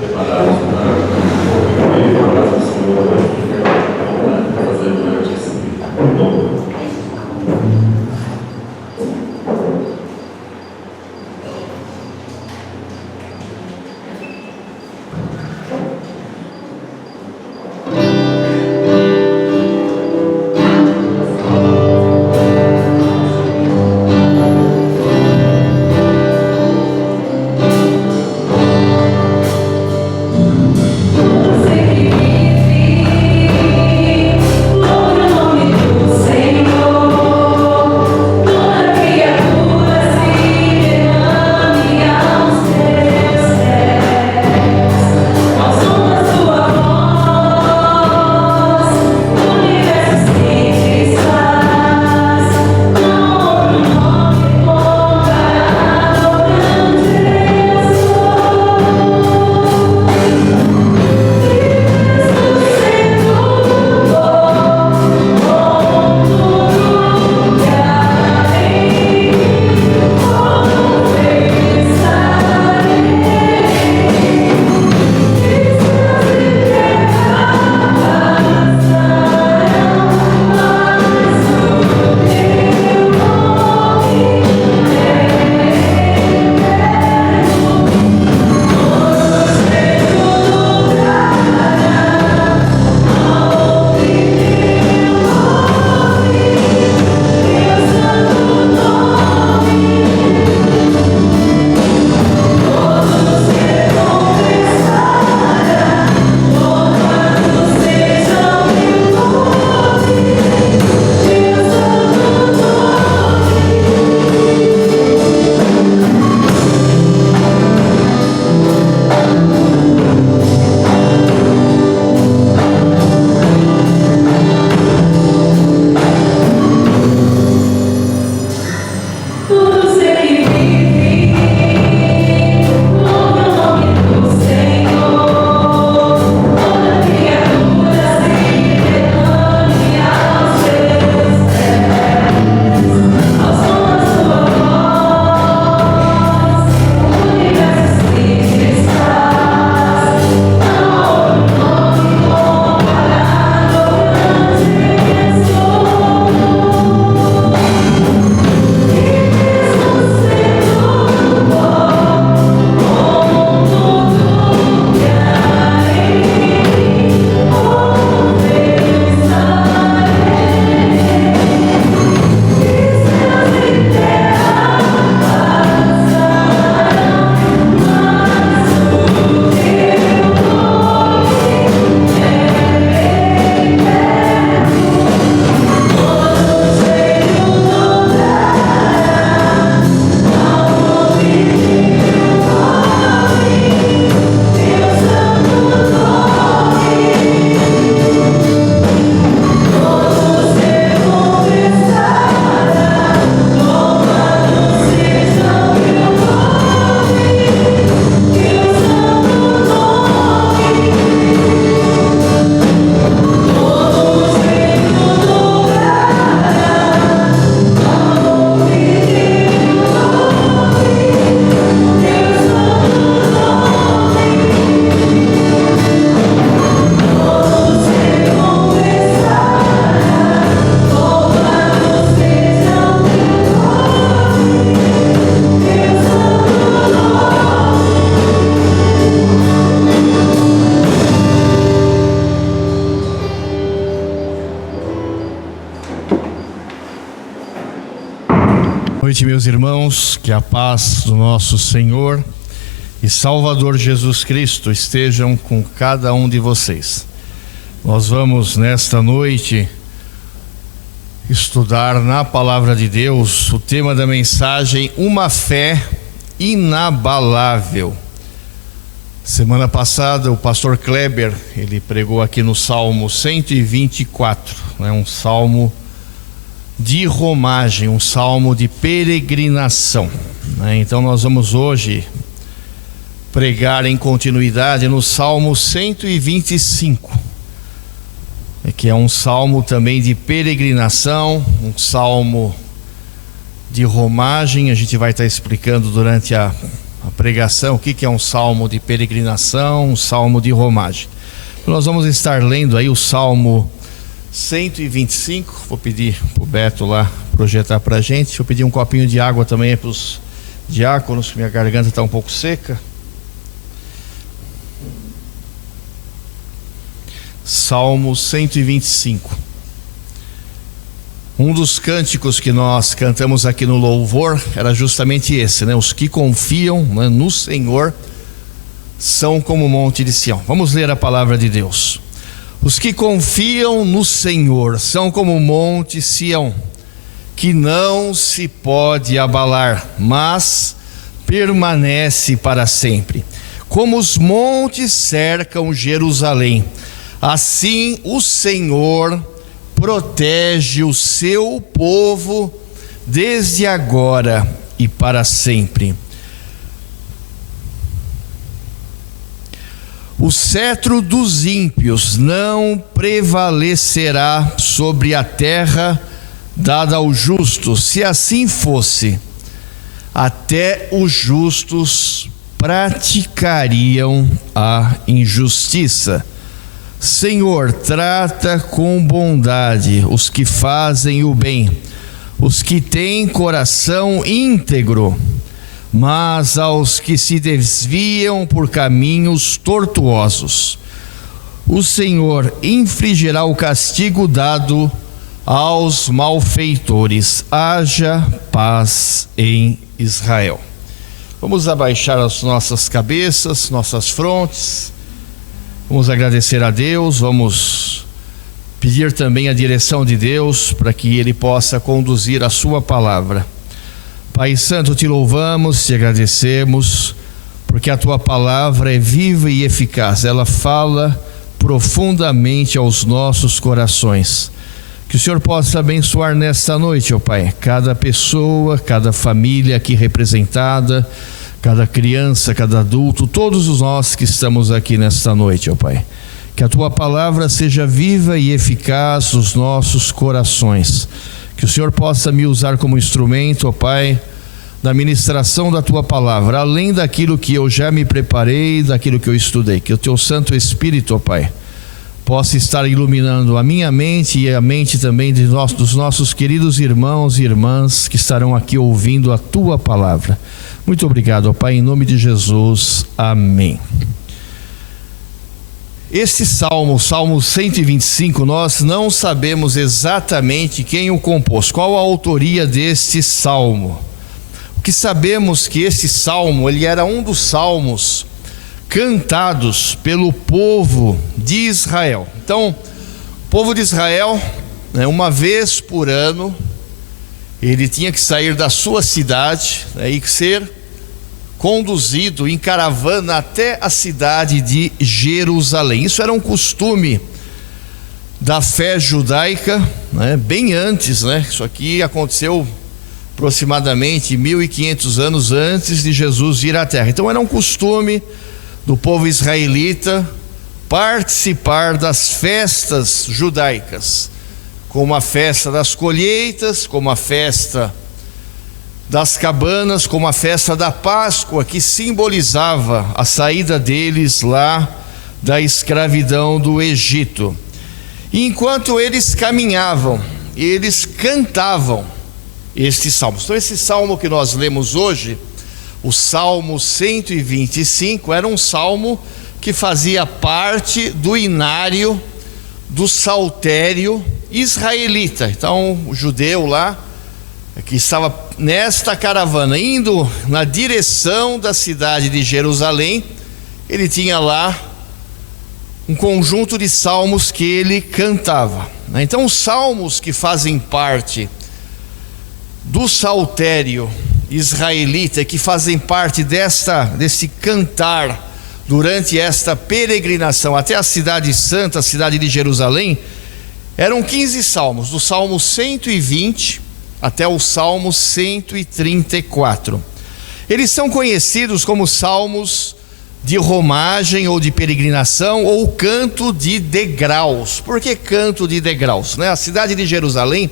preparados para ouvir a palavra do Senhor para fazer durante esse tempo. Boa noite, meus irmãos, que a paz do nosso Senhor e Salvador Jesus Cristo estejam com cada um de vocês. Nós vamos nesta noite estudar na Palavra de Deus o tema da mensagem, uma fé inabalável. Semana passada o pastor Kleber, ele pregou aqui no Salmo 124, um salmo de romagem, um salmo de peregrinação, Então nós vamos hoje pregar em continuidade no Salmo 125, que é um salmo também de peregrinação, um salmo de romagem. A gente vai estar explicando durante a a pregação, o que é um salmo de peregrinação, um salmo de romagem. Nós vamos estar lendo aí o Salmo 125, vou pedir para o Beto lá projetar para a gente. Deixa eu pedir um copinho de água também para os diáconos, que minha garganta está um pouco seca. Salmo 125. Um dos cânticos que nós cantamos aqui no louvor era justamente esse, né? Os que confiam, né, no Senhor são como o monte de Sião. Vamos ler a palavra de Deus. Os que confiam no Senhor são como o monte Sião, que não se pode abalar, mas permanece para sempre. Como os montes cercam Jerusalém, assim o Senhor protege o seu povo desde agora e para sempre. O cetro dos ímpios não prevalecerá sobre a terra dada aos justos. Se assim fosse, até os justos praticariam a injustiça. Senhor, trata com bondade os que fazem o bem, os que têm coração íntegro, mas aos que se desviam por caminhos tortuosos, o Senhor infligirá o castigo dado aos malfeitores. Haja paz em Israel. Vamos abaixar as nossas cabeças, nossas frontes. Vamos agradecer a Deus, vamos pedir também a direção de Deus para que Ele possa conduzir a sua palavra. Pai Santo, te louvamos, te agradecemos, porque a tua palavra é viva e eficaz, ela fala profundamente aos nossos corações. Que o Senhor possa abençoar nesta noite, ó Pai, cada pessoa, cada família aqui representada, cada criança, cada adulto, todos nós que estamos aqui nesta noite, ó Pai. Que a tua palavra seja viva e eficaz nos nossos corações. Que o Senhor possa me usar como instrumento, ó Pai, da ministração da tua palavra, além daquilo que eu já me preparei, daquilo que eu estudei. Que o teu Santo Espírito, ó Pai, possa estar iluminando a minha mente e a mente também dos nossos queridos irmãos e irmãs que estarão aqui ouvindo a tua palavra. Muito obrigado, ó Pai, em nome de Jesus, amém. Este salmo, Salmo 125, nós não sabemos exatamente quem o compôs, qual a autoria deste salmo. O que sabemos que esse salmo, ele era um dos salmos cantados pelo povo de Israel. Então, o povo de Israel, né, uma vez por ano, ele tinha que sair da sua cidade, né, e ser conduzido em caravana até a cidade de Jerusalém. Isso era um costume da fé judaica, né, bem antes, né? Isso aqui aconteceu aproximadamente 1500 anos antes de Jesus vir à terra. Então era um costume do povo israelita participar das festas judaicas, como a festa das colheitas, como a festa das cabanas, como a festa da Páscoa, que simbolizava a saída deles lá da escravidão do Egito. E enquanto eles caminhavam, eles cantavam estes salmos. Então esse salmo que nós lemos hoje, o Salmo 125, era um salmo que fazia parte do inário do saltério israelita. Então o judeu lá, que estava nesta caravana indo na direção da cidade de Jerusalém, ele tinha lá um conjunto de salmos que ele cantava. Então os salmos que fazem parte do saltério israelita, que fazem parte desse cantar durante esta peregrinação até a cidade santa, a cidade de Jerusalém, eram 15 salmos, do Salmo 120 até o Salmo 134. Eles são conhecidos como salmos de romagem ou de peregrinação ou canto de degraus. Por que canto de degraus? A cidade de Jerusalém,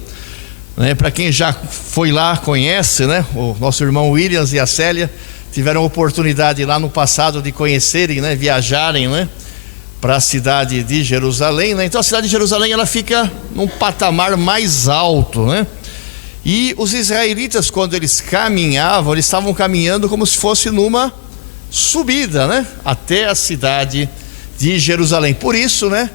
para quem já foi lá, conhece, o nosso irmão Williams e a Célia tiveram oportunidade lá no passado de conhecerem, né, viajarem, né, para a cidade de Jerusalém, né? Então a cidade de Jerusalém, ela fica num patamar mais alto, né? E os israelitas, quando eles caminhavam, eles estavam caminhando como se fosse numa subida, né, até a cidade de Jerusalém. Por isso, né,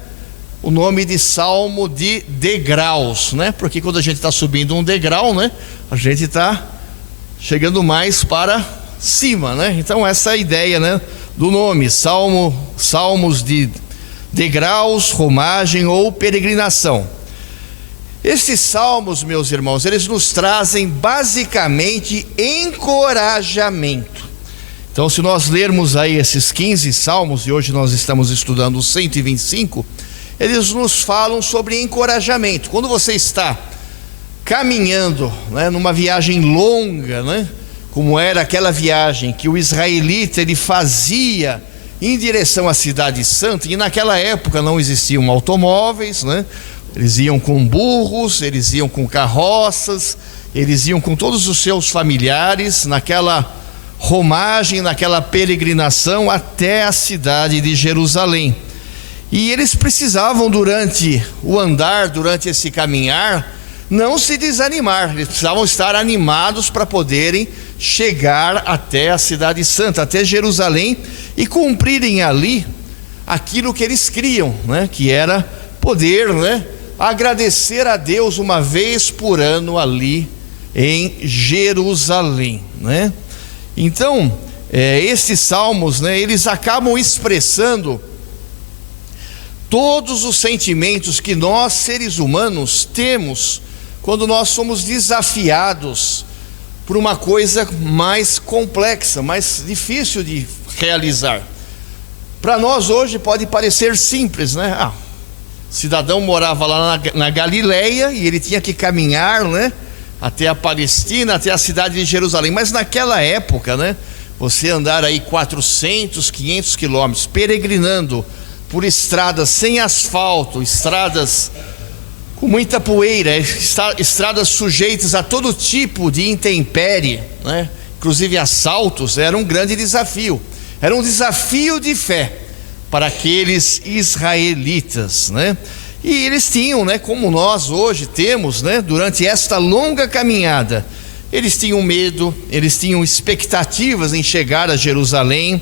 o nome de salmo de degraus, né? Porque quando a gente está subindo um degrau, né, a gente está chegando mais para cima, né? Então essa é a ideia, né, do nome, salmos de degraus, romagem ou peregrinação. Esses salmos, meus irmãos, eles nos trazem basicamente encorajamento. Então, se nós lermos aí esses 15 salmos, e hoje nós estamos estudando os 125, eles nos falam sobre encorajamento. Quando você está caminhando, né, numa viagem longa, né, como era aquela viagem que o israelita ele fazia em direção à cidade santa, e naquela época não existiam automóveis, né? Eles iam com burros, eles iam com carroças, eles iam com todos os seus familiares naquela romagem, naquela peregrinação até a cidade de Jerusalém. E eles precisavam, durante o andar, durante esse caminhar, não se desanimar. Eles precisavam estar animados para poderem chegar até a cidade santa, até Jerusalém, e cumprirem ali aquilo que eles criam, né? Que era poder, né, agradecer a Deus uma vez por ano ali em Jerusalém, né? Então, esses salmos, né, eles acabam expressando todos os sentimentos que nós, seres humanos, temos quando nós somos desafiados por uma coisa mais complexa, mais difícil de realizar. Para nós hoje pode parecer simples, né? Cidadão morava lá na Galileia e ele tinha que caminhar, né, até a Palestina, até a cidade de Jerusalém. Mas naquela época, né, você andar aí 400, 500 quilômetros peregrinando por estradas sem asfalto, estradas com muita poeira, estradas sujeitas a todo tipo de intempérie, né, inclusive assaltos, era um grande desafio. Era um desafio de fé para aqueles israelitas, né? E eles tinham, né, como nós hoje temos, né, durante esta longa caminhada, eles tinham medo, eles tinham expectativas em chegar a Jerusalém,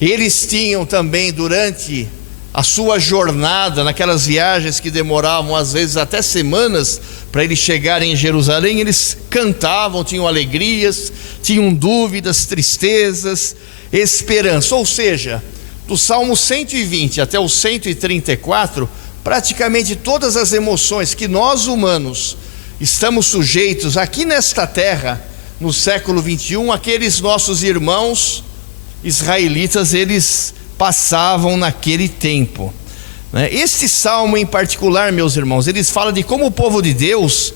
eles tinham também, durante a sua jornada, naquelas viagens que demoravam às vezes até semanas para eles chegarem em Jerusalém, eles cantavam, tinham alegrias, tinham dúvidas, tristezas, esperança. Ou seja, do Salmo 120 até o 134, praticamente todas as emoções que nós humanos estamos sujeitos aqui nesta terra, no século 21, aqueles nossos irmãos israelitas, eles passavam naquele tempo, né? Este salmo em particular, meus irmãos, eles falam de como o povo de Deus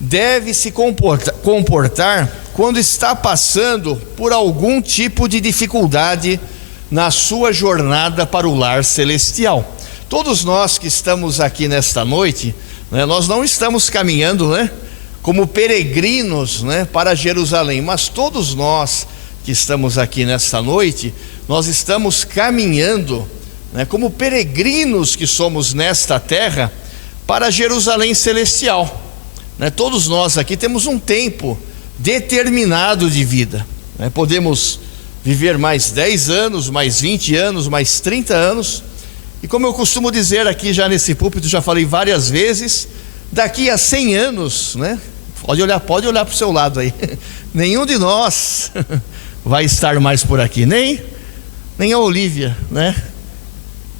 deve se comportar quando está passando por algum tipo de dificuldade na sua jornada para o lar celestial. Todos nós que estamos aqui nesta noite, né, nós não estamos caminhando, né, como peregrinos, né, para Jerusalém, mas todos nós que estamos aqui nesta noite, nós estamos caminhando, né, como peregrinos que somos nesta terra para Jerusalém celestial, né? Todos nós aqui temos um tempo determinado de vida, né? Podemos viver mais 10 anos, mais 20 anos, mais 30 anos, e como eu costumo dizer aqui já nesse púlpito, já falei várias vezes, daqui a 100 anos, né? Pode olhar para o seu lado aí, nenhum de nós vai estar mais por aqui, nem a Olívia, né?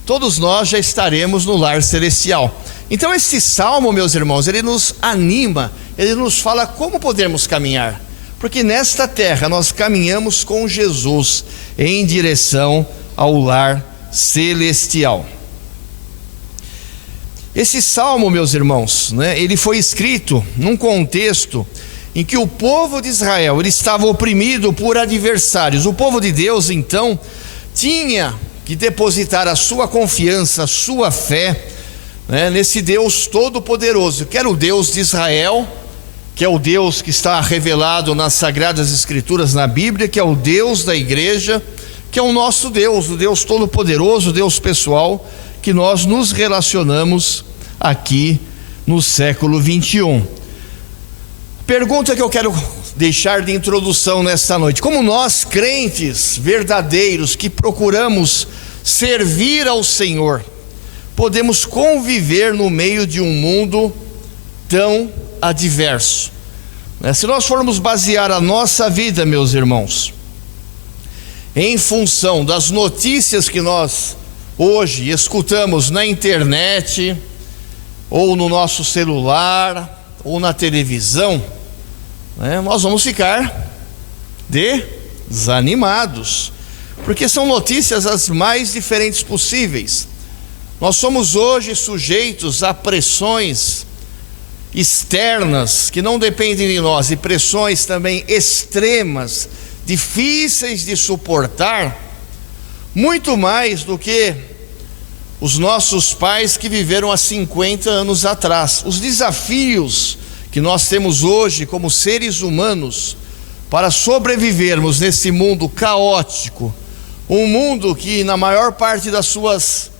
Todos nós já estaremos no lar celestial. Então esse salmo, meus irmãos, ele nos anima, ele nos fala como podemos caminhar, porque nesta terra nós caminhamos com Jesus em direção ao lar celestial. Esse salmo, meus irmãos, né, ele foi escrito num contexto em que o povo de Israel ele estava oprimido por adversários. O povo de Deus então tinha que depositar a sua confiança, a sua fé, né, nesse Deus todo-poderoso, que era o Deus de Israel que é o Deus que está revelado nas Sagradas Escrituras, na Bíblia, que é o Deus da igreja, que é o nosso Deus, o Deus Todo-Poderoso, o Deus pessoal, que nós nos relacionamos aqui no século 21. Pergunta que eu quero deixar de introdução nesta noite: como nós, crentes verdadeiros que procuramos servir ao Senhor, podemos conviver no meio de um mundo tão adverso? Se nós formos basear a nossa vida, meus irmãos, em função das notícias que nós hoje escutamos na internet, ou no nosso celular, ou na televisão, nós vamos ficar desanimados, porque são notícias as mais diferentes possíveis. Nós somos hoje sujeitos a pressões externas que não dependem de nós, e pressões também extremas, difíceis de suportar, muito mais do que os nossos pais que viveram há 50 anos atrás. Os desafios que nós temos hoje como seres humanos para sobrevivermos nesse mundo caótico, um mundo que na maior parte das suas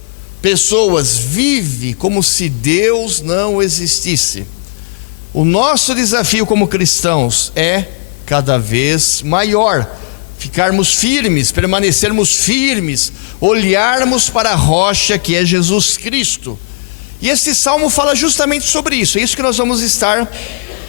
pessoas vive como se Deus não existisse. O nosso desafio como cristãos é cada vez maior, ficarmos firmes, permanecermos firmes, olharmos para a rocha que é Jesus Cristo. E esse salmo fala justamente sobre isso. É isso que nós vamos estar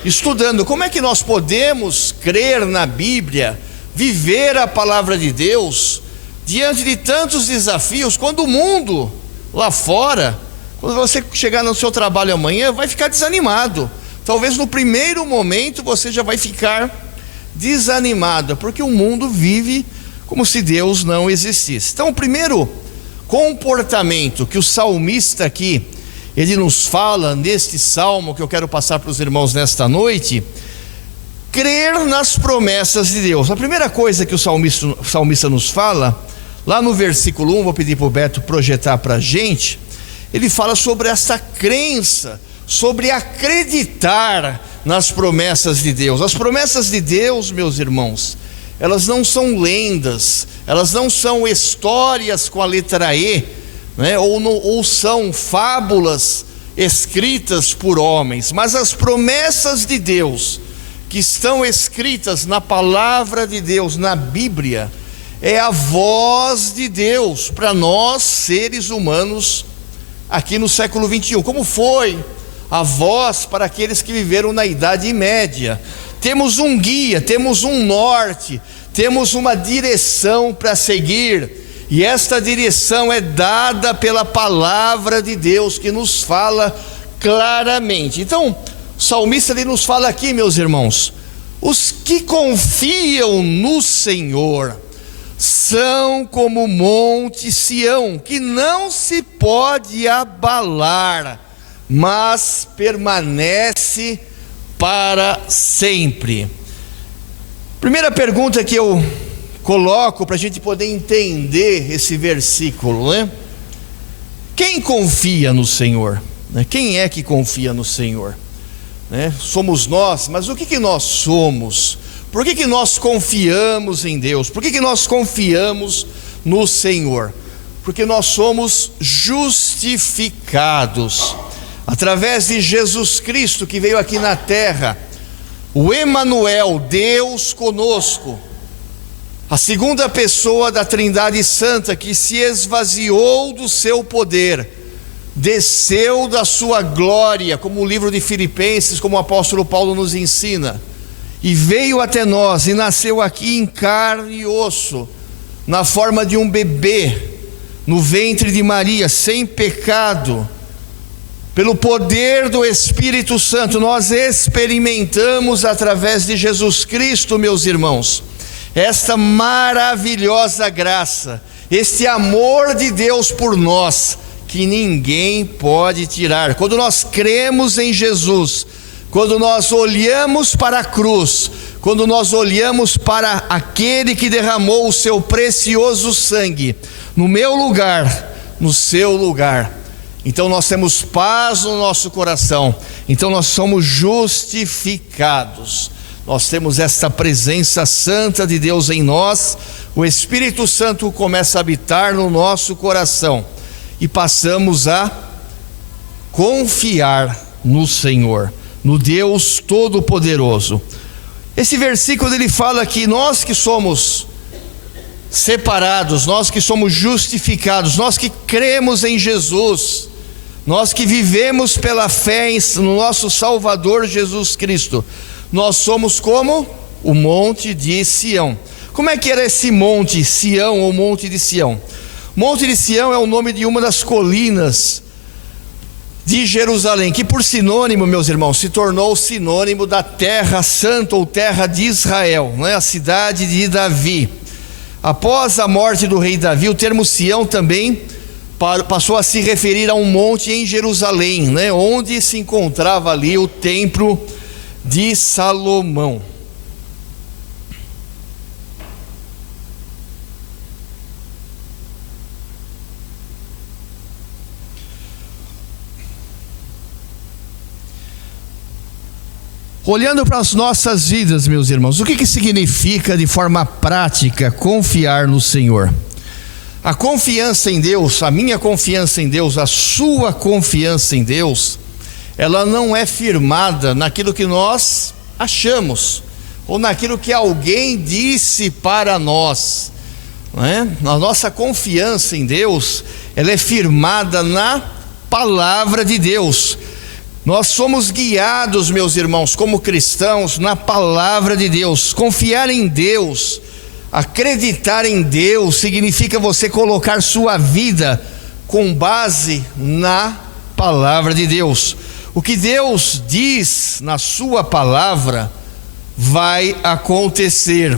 estudando. Como é que nós podemos crer na Bíblia, viver a palavra de Deus diante de tantos desafios, quando o mundo lá fora, quando você chegar no seu trabalho amanhã, vai ficar desanimado. Talvez no primeiro momento você já vai ficar desanimado, porque o mundo vive como se Deus não existisse. Então, o primeiro comportamento que o salmista aqui, ele nos fala neste salmo que eu quero passar para os irmãos nesta noite: crer nas promessas de Deus. A primeira coisa que o salmista nos fala, lá no versículo 1, vou pedir para o Beto projetar para a gente, ele fala sobre essa crença, sobre acreditar nas promessas de Deus. As promessas de Deus, meus irmãos, elas não são lendas, elas não são histórias com a letra E, ou são fábulas escritas por homens, mas as promessas de Deus que estão escritas na palavra de Deus, na Bíblia, é a voz de Deus para nós, seres humanos, aqui no século 21, como foi a voz para aqueles que viveram na Idade Média. Temos um guia, temos um norte, temos uma direção para seguir, e esta direção é dada pela palavra de Deus, que nos fala claramente. Então, o salmista ele nos fala aqui, meus irmãos: os que confiam no Senhor são como o monte Sião, que não se pode abalar, mas permanece para sempre. Primeira pergunta que eu coloco para a gente poder entender esse versículo, Quem confia no Senhor? Quem é que confia no Senhor? Somos nós, mas o que nós somos? Por que nós confiamos em Deus? Por que nós confiamos no Senhor? Porque nós somos justificados através de Jesus Cristo, que veio aqui na terra, o Emanuel, Deus conosco, a segunda pessoa da Trindade Santa, que se esvaziou do seu poder, desceu da sua glória, como o livro de Filipenses, como o apóstolo Paulo nos ensina, e veio até nós, e nasceu aqui em carne e osso, na forma de um bebê, no ventre de Maria, sem pecado. Pelo poder do Espírito Santo, nós experimentamos através de Jesus Cristo, meus irmãos, esta maravilhosa graça, este amor de Deus por nós, que ninguém pode tirar. Quando nós cremos em Jesus, quando nós olhamos para a cruz, quando nós olhamos para aquele que derramou o seu precioso sangue, no meu lugar, no seu lugar, Então nós temos paz no nosso coração. Então nós somos justificados. Nós temos esta presença santa de Deus em nós. O Espírito Santo começa a habitar no nosso coração e passamos a confiar no Senhor, no Deus Todo-Poderoso. Esse versículo ele fala que nós que somos separados, nós que somos justificados, nós que cremos em Jesus, nós que vivemos pela fé no nosso Salvador Jesus Cristo, nós somos como o monte de Sião. Como é que era esse monte Sião ou monte de Sião? Monte de Sião é o nome de uma das colinas de Jerusalém, que por sinônimo, meus irmãos, se tornou sinônimo da terra santa ou terra de Israel, não é? A cidade de Davi. Após a morte do rei Davi, o termo Sião também passou a se referir a um monte em Jerusalém, né? Onde se encontrava ali o templo de Salomão. Olhando para as nossas vidas, meus irmãos, o que significa de forma prática confiar no Senhor? A confiança em Deus, a minha confiança em Deus, a sua confiança em Deus, ela não é firmada naquilo que nós achamos, ou naquilo que alguém disse para nós, não é? A nossa confiança em Deus, ela é firmada na palavra de Deus. Nós somos guiados, meus irmãos, como cristãos, na palavra de Deus. Confiar em Deus, acreditar em Deus, significa você colocar sua vida com base na palavra de Deus. O que Deus diz na sua palavra vai acontecer.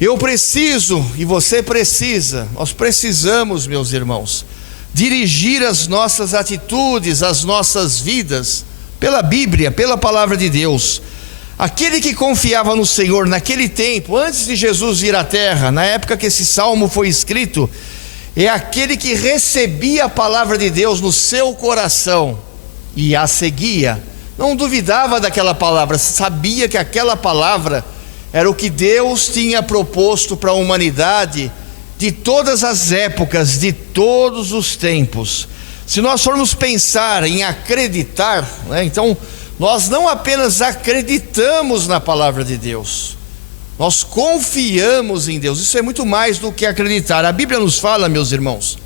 Eu preciso, e você precisa, nós precisamos, meus irmãos, dirigir as nossas atitudes, as nossas vidas, pela Bíblia, pela palavra de Deus. Aquele que confiava no Senhor naquele tempo, antes de Jesus vir à terra, na época que esse salmo foi escrito, é aquele que recebia a palavra de Deus no seu coração e a seguia, não duvidava daquela palavra, sabia que aquela palavra era o que Deus tinha proposto para a humanidade, de todas as épocas, de todos os tempos. Se nós formos pensar em acreditar, né, então nós não apenas acreditamos na palavra de Deus, nós confiamos em Deus. Isso é muito mais do que acreditar. A Bíblia nos fala, meus irmãos,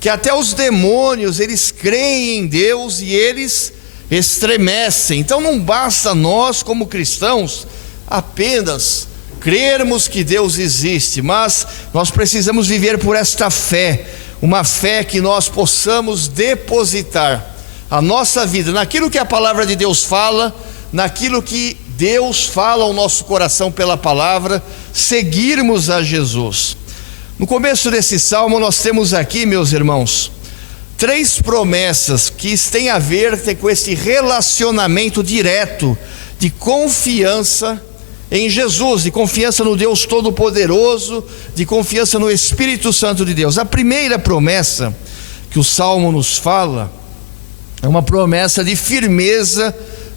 que até os demônios, eles creem em Deus e eles estremecem. Então não basta nós como cristãos apenas crermos que Deus existe, mas nós precisamos viver por esta fé, uma fé que nós possamos depositar a nossa vida naquilo que a palavra de Deus fala, naquilo que Deus fala ao nosso coração pela palavra, seguirmos a Jesus. No começo desse salmo nós temos aqui, meus irmãos, 3 promessas que têm a ver com esse relacionamento direto de confiança em Jesus, de confiança no Deus Todo-Poderoso, de confiança no Espírito Santo de Deus. A primeira promessa que o Salmo nos fala é uma promessa de firmeza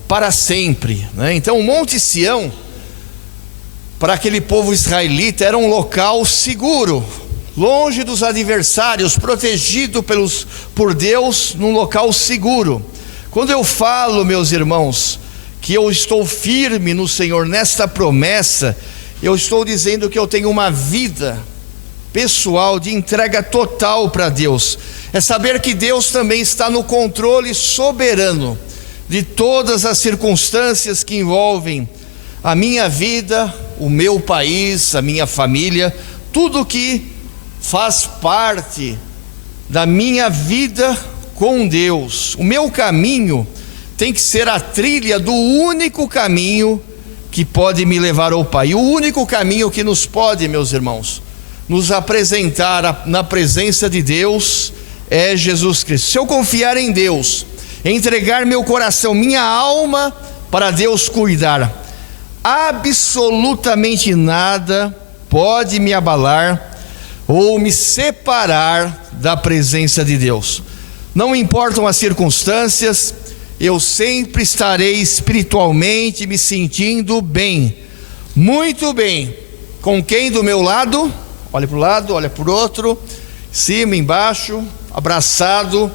para sempre, né? Então o Monte Sião, para aquele povo israelita, era um local seguro, longe dos adversários, protegido por Deus, num local seguro. Quando eu falo, meus irmãos, que eu estou firme no Senhor nesta promessa, eu estou dizendo que eu tenho uma vida pessoal de entrega total para Deus. É saber que Deus também está no controle soberano de todas as circunstâncias que envolvem a minha vida, o meu país, a minha família, tudo que faz parte da minha vida com Deus. O meu caminho tem que ser a trilha do único caminho que pode me levar ao Pai. E o único caminho que nos pode, meus irmãos, nos apresentar na presença de Deus é Jesus Cristo. Se eu confiar em Deus, entregar meu coração, minha alma para Deus cuidar, absolutamente nada pode me abalar ou me separar da presença de Deus. Não importam as circunstâncias, eu sempre estarei espiritualmente me sentindo bem, muito bem. Com quem do meu lado? Olha para o lado, olha para o outro, cima, embaixo, abraçado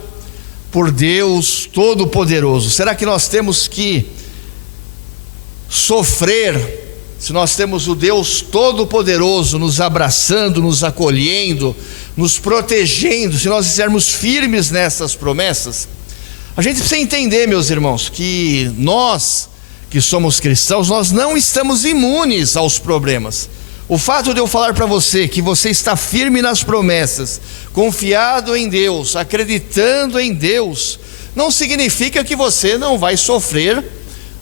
por Deus Todo-Poderoso. Será que nós temos que sofrer se nós temos o Deus Todo-Poderoso nos abraçando, nos acolhendo, nos protegendo, se nós estivermos firmes nessas promessas? A gente precisa entender, meus irmãos, que nós que somos cristãos, nós não estamos imunes aos problemas. O fato de eu falar para você que você está firme nas promessas, confiado em Deus, acreditando em Deus, não significa que você não vai sofrer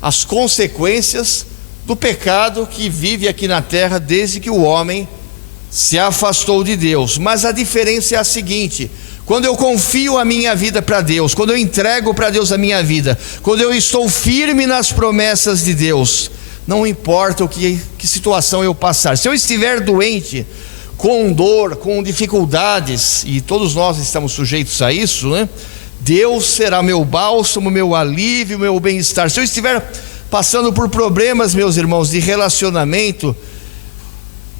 as consequências do pecado que vive aqui na terra desde que o homem se afastou de Deus. Mas a diferença é a seguinte: quando eu confio a minha vida para Deus, quando eu entrego para Deus a minha vida, quando eu estou firme nas promessas de Deus, não importa que situação eu passar, se eu estiver doente, com dor, com dificuldades, e todos nós estamos sujeitos a isso, né? Deus será meu bálsamo, meu alívio, meu bem-estar. Se eu estiver passando por problemas, meus irmãos, de relacionamento,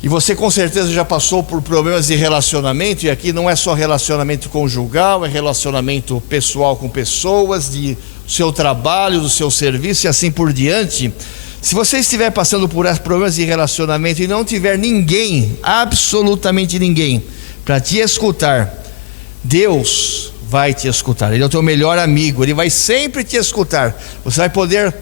e você com certeza já passou por problemas de relacionamento, e aqui não é só relacionamento conjugal, é relacionamento pessoal com pessoas, do seu trabalho, do seu serviço e assim por diante. Se você estiver passando por problemas de relacionamento e não tiver ninguém, absolutamente ninguém, para te escutar, Deus vai te escutar. Ele é o teu melhor amigo, Ele vai sempre te escutar. Você vai poder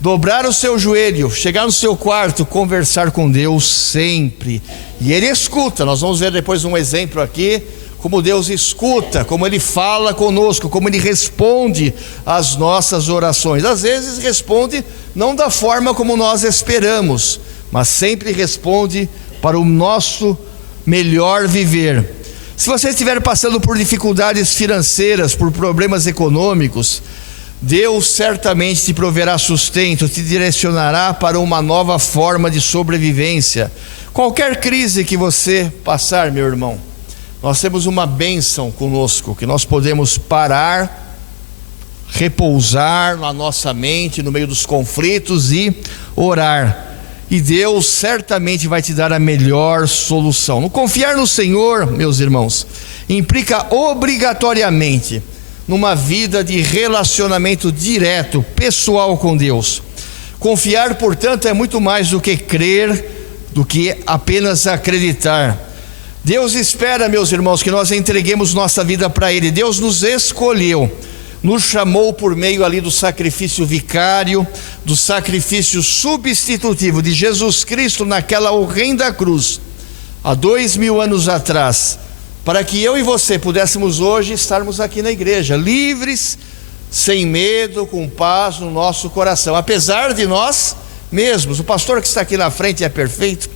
dobrar o seu joelho, chegar no seu quarto, conversar com Deus sempre, e Ele escuta. Nós vamos ver depois um exemplo aqui, como Deus escuta, como Ele fala conosco, como Ele responde às nossas orações. Às vezes responde não da forma como nós esperamos, mas sempre responde para o nosso melhor viver. Se você estiver passando por dificuldades financeiras, por problemas econômicos, Deus certamente te proverá sustento, te direcionará para uma nova forma de sobrevivência. Qualquer crise que você passar, meu irmão, nós temos uma bênção conosco, que nós podemos parar, repousar na nossa mente no meio dos conflitos e orar, e Deus certamente vai te dar a melhor solução. No confiar no Senhor, meus irmãos, implica obrigatoriamente numa vida de relacionamento direto, pessoal com Deus. Confiar, portanto, é muito mais do que crer, do que apenas acreditar. Deus espera, meus irmãos, que nós entreguemos nossa vida para Ele. Deus nos escolheu, nos chamou por meio ali do sacrifício vicário, do sacrifício substitutivo de Jesus Cristo naquela horrenda cruz, há 2000 anos atrás, para que eu e você pudéssemos hoje estarmos aqui na igreja, livres, sem medo, com paz no nosso coração, apesar de nós mesmos. O pastor que está aqui na frente é perfeito?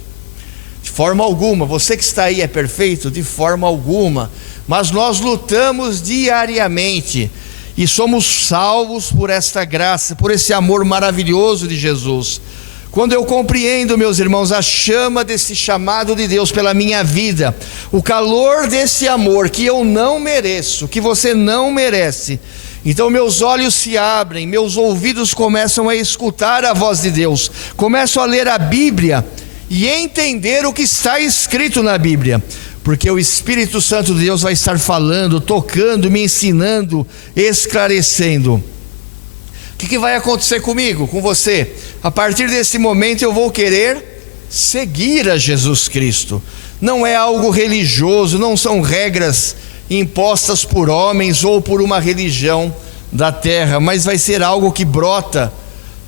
De forma alguma. Você que está aí é perfeito? De forma alguma. Mas nós lutamos diariamente e somos salvos por esta graça, por esse amor maravilhoso de Jesus. Quando eu compreendo, meus irmãos, a chama desse chamado de Deus pela minha vida, o calor desse amor que eu não mereço, que você não merece, então meus olhos se abrem, meus ouvidos começam a escutar a voz de Deus, começo a ler a Bíblia e entender o que está escrito na Bíblia, porque o Espírito Santo de Deus vai estar falando, tocando, me ensinando, esclarecendo. O que vai acontecer comigo, com você? A partir desse momento eu vou querer seguir a Jesus Cristo. Não é algo religioso, não são regras impostas por homens ou por uma religião da terra, mas vai ser algo que brota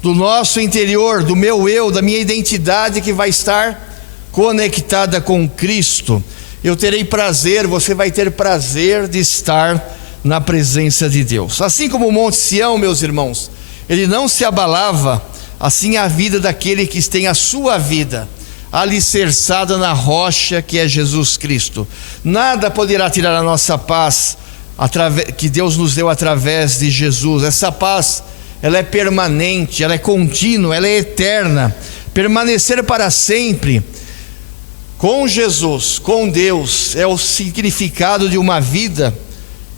do nosso interior, do meu eu, da minha identidade, que vai estar conectada com Cristo. Eu terei prazer, você vai ter prazer de estar na presença de Deus. Assim como o Monte Sião, meus irmãos, ele não se abalava, assim a vida daquele que tem a sua vida alicerçada na rocha que é Jesus Cristo. Nada poderá tirar a nossa paz que Deus nos deu através de Jesus. Essa paz, ela é permanente, ela é contínua, ela é eterna. Permanecer para sempre com Jesus, com Deus, é o significado de uma vida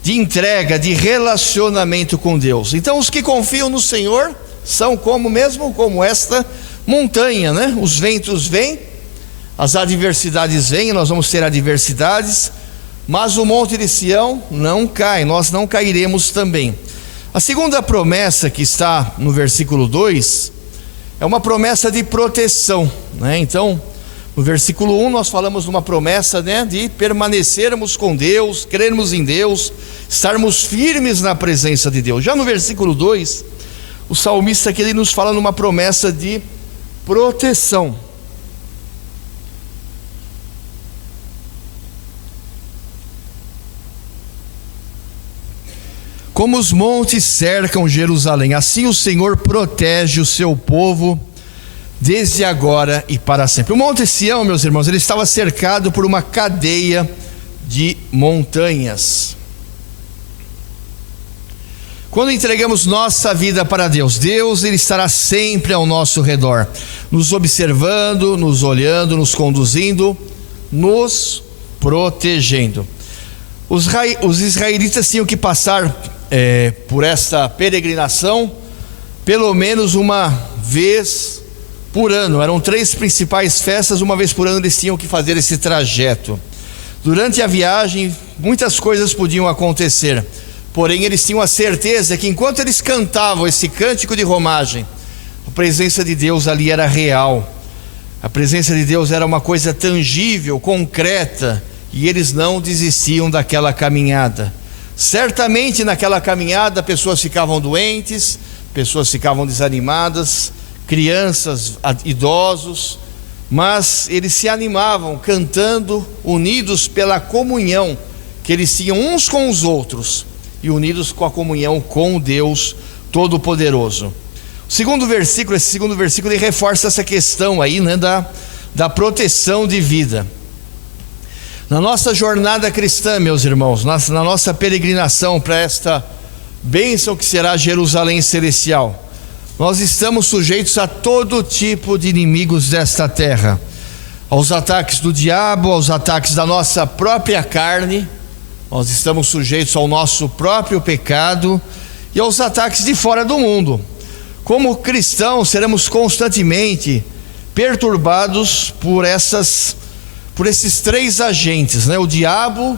de entrega, de relacionamento com Deus. Então os que confiam no Senhor são como esta montanha, né? Os ventos vêm, as adversidades vêm, nós vamos ter adversidades, mas o monte de Sião não cai, nós não cairemos também. A segunda promessa que está no versículo 2 é uma promessa de proteção, né? Então, no versículo 1 nós falamos de uma promessa, né, de permanecermos com Deus, crermos em Deus, estarmos firmes na presença de Deus. Já no versículo 2, o salmista aqui ele nos fala numa promessa de proteção. Como os montes cercam Jerusalém, assim o Senhor protege o seu povo desde agora e para sempre. O Monte Sião, meus irmãos, ele estava cercado por uma cadeia de montanhas. Quando entregamos nossa vida para Deus, Deus ele estará sempre ao nosso redor, nos observando, nos olhando, nos conduzindo, nos protegendo. Os israelitas tinham que passar por esta peregrinação pelo menos uma vez por ano. Eram 3 principais festas, uma vez por ano eles tinham que fazer esse trajeto. Durante a viagem muitas coisas podiam acontecer, porém eles tinham a certeza que enquanto eles cantavam esse cântico de romagem, a presença de Deus ali era real, a presença de Deus era uma coisa tangível, concreta, e eles não desistiam daquela caminhada. Certamente naquela caminhada pessoas ficavam doentes, pessoas ficavam desanimadas, crianças, idosos, mas eles se animavam cantando, unidos pela comunhão que eles tinham uns com os outros e unidos com a comunhão com Deus Todo-Poderoso. Esse segundo versículo ele reforça essa questão aí, né, da proteção de vida. Na nossa jornada cristã, meus irmãos, na nossa peregrinação para esta bênção que será Jerusalém Celestial, nós estamos sujeitos a todo tipo de inimigos desta terra, aos ataques do diabo, aos ataques da nossa própria carne, nós estamos sujeitos ao nosso próprio pecado e aos ataques de fora do mundo. Como cristãos, seremos constantemente perturbados por esses 3 agentes, né? O diabo,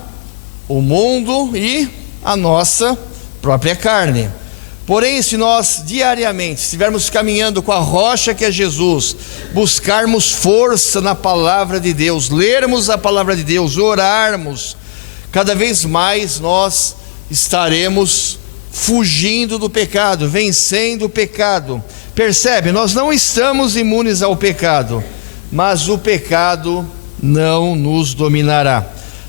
o mundo e a nossa própria carne. Porém, se nós diariamente estivermos caminhando com a rocha que é Jesus, buscarmos força na palavra de Deus, lermos a palavra de Deus, orarmos, cada vez mais nós estaremos fugindo do pecado, vencendo o pecado. Percebe? Nós não estamos imunes ao pecado, mas o pecado não nos dominará.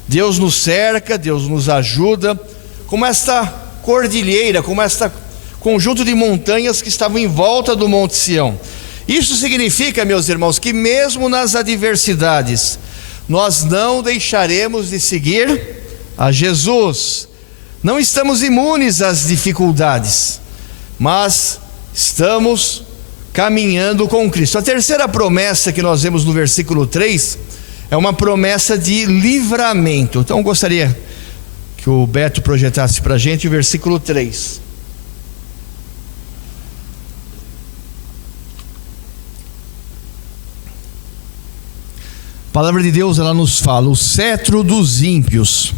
Deus nos cerca, Deus nos ajuda, como esta cordilheira, como esta conjunto de montanhas que estavam em volta do Monte Sião. Isso significa, meus irmãos, que mesmo nas adversidades, nós não deixaremos de seguir a Jesus. Não estamos imunes às dificuldades, mas estamos caminhando com Cristo. A terceira promessa que nós vemos no versículo 3 é uma promessa de livramento. Então eu gostaria que o Beto projetasse para a gente o versículo 3. A palavra de Deus ela nos fala: o cetro dos ímpios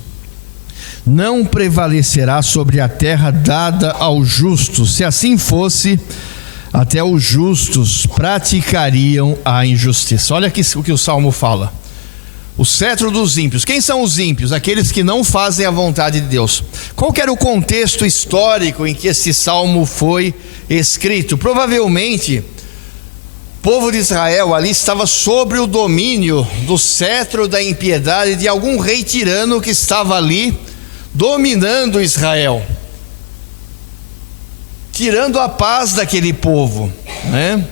não prevalecerá sobre a terra dada aos justos. Se assim fosse, até os justos praticariam a injustiça. Olha aqui o que o Salmo fala: o cetro dos ímpios. Quem são os ímpios? Aqueles que não fazem a vontade de Deus. Qual que era o contexto histórico em que esse salmo foi escrito? Provavelmente o povo de Israel ali estava sobre o domínio do cetro da impiedade de algum rei tirano que estava ali dominando Israel, tirando a paz daquele povo, né?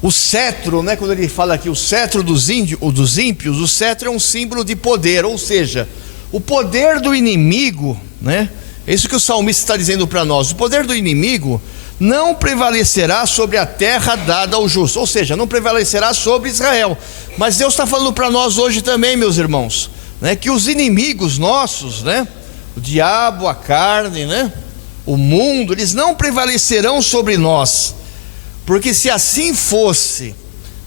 O cetro, né, quando ele fala aqui o cetro dos ímpios, o cetro é um símbolo de poder, ou seja, o poder do inimigo, né? É isso que o salmista está dizendo para nós: o poder do inimigo não prevalecerá sobre a terra dada ao justo, ou seja, não prevalecerá sobre Israel. Mas Deus está falando para nós hoje também, meus irmãos, né, que os inimigos nossos, né, o diabo, a carne, né? O mundo, eles não prevalecerão sobre nós, porque se assim fosse,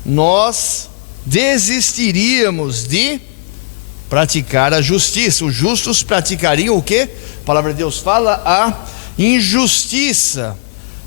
nós desistiríamos de praticar a justiça. Os justos praticariam o quê? A palavra de Deus fala a injustiça,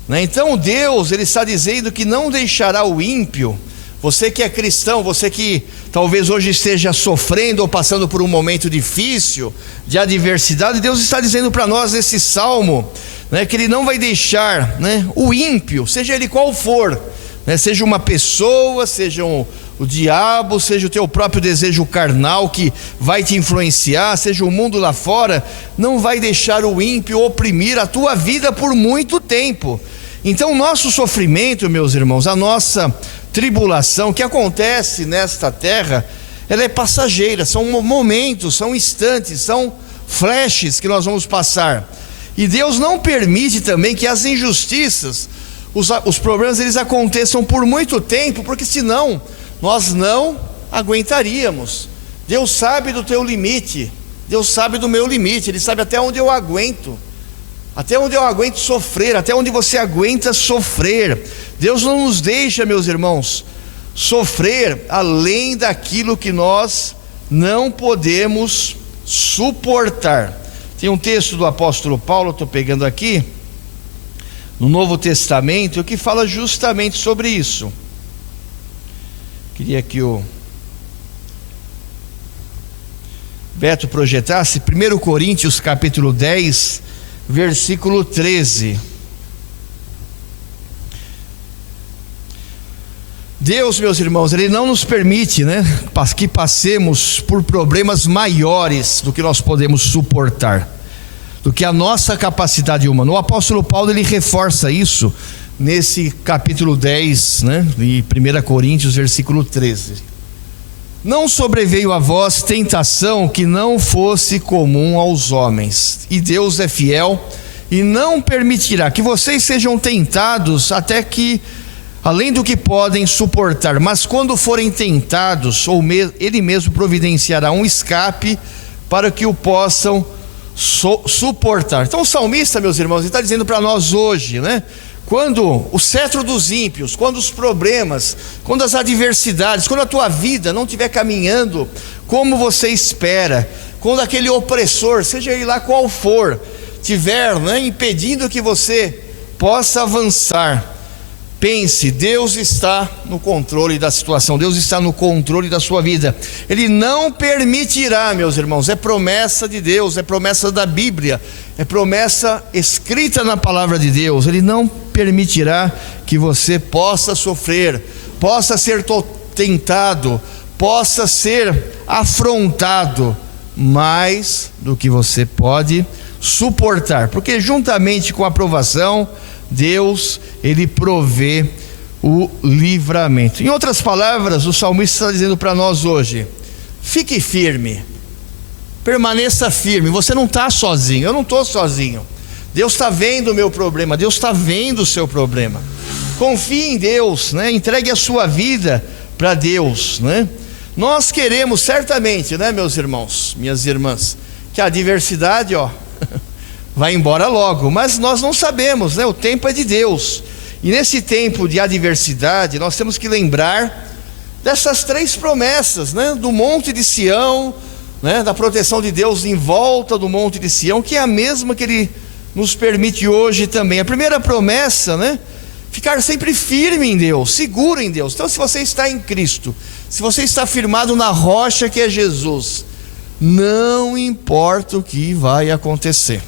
né? Então Deus, Ele está dizendo que não deixará o ímpio. Você que é cristão, você que talvez hoje esteja sofrendo ou passando por um momento difícil, de adversidade, Deus está dizendo para nós nesse salmo, né, que Ele não vai deixar, né, o ímpio, seja ele qual for, né, seja uma pessoa, seja o diabo, seja o teu próprio desejo carnal que vai te influenciar, seja o mundo lá fora, não vai deixar o ímpio oprimir a tua vida por muito tempo. Então o nosso sofrimento, meus irmãos, a nossa tribulação que acontece nesta terra, ela é passageira, são momentos, são instantes, são flashes que nós vamos passar. E Deus não permite também que as injustiças, os problemas, eles aconteçam por muito tempo, porque senão nós não aguentaríamos. Deus sabe do teu limite, Deus sabe do meu limite, Ele sabe até onde eu aguento. Até onde eu aguento sofrer, até onde você aguenta sofrer. Deus não nos deixa, meus irmãos, sofrer além daquilo que nós não podemos suportar. Tem um texto do apóstolo Paulo, estou pegando aqui, no Novo Testamento, que fala justamente sobre isso. Queria que o Beto projetasse 1 Coríntios capítulo 10, versículo 13. Deus, meus irmãos, Ele não nos permite, né, que passemos por problemas maiores do que nós podemos suportar, do que a nossa capacidade humana. O apóstolo Paulo, ele reforça isso nesse capítulo 10, né, de 1 Coríntios, versículo 13. Não sobreveio a vós tentação que não fosse comum aos homens, e Deus é fiel e não permitirá que vocês sejam tentados até que além do que podem suportar, mas quando forem tentados, Ele mesmo providenciará um escape para que o possam suportar. Então o salmista, meus irmãos, ele está dizendo para nós hoje, né? Quando o cetro dos ímpios, quando os problemas, quando as adversidades, quando a tua vida não estiver caminhando como você espera, quando aquele opressor, seja ele lá qual for, estiver, né, impedindo que você possa avançar, pense, Deus está no controle da situação, Deus está no controle da sua vida. Ele não permitirá, meus irmãos, é promessa de Deus, é promessa da Bíblia, é promessa escrita na palavra de Deus. Ele não permitirá que você possa sofrer, possa ser tentado, possa ser afrontado mais do que você pode suportar, porque juntamente com a aprovação, Deus, Ele provê o livramento. Em outras palavras, o salmista está dizendo para nós hoje: fique firme, permaneça firme, você não está sozinho, eu não estou sozinho, Deus está vendo o meu problema, Deus está vendo o seu problema. Confie em Deus, né? Entregue a sua vida para Deus, né? Nós queremos certamente, né, meus irmãos, minhas irmãs, que a adversidade, vai embora logo, mas nós não sabemos, né? O tempo é de Deus, e nesse tempo de adversidade nós temos que lembrar dessas três promessas, né? Do monte de Sião, né? Da proteção de Deus em volta do monte de Sião, que é a mesma que Ele nos permite hoje também. A primeira promessa, né? Ficar sempre firme em Deus, seguro em Deus. Então, se você está em Cristo, se você está firmado na rocha que é Jesus, não importa o que vai acontecer.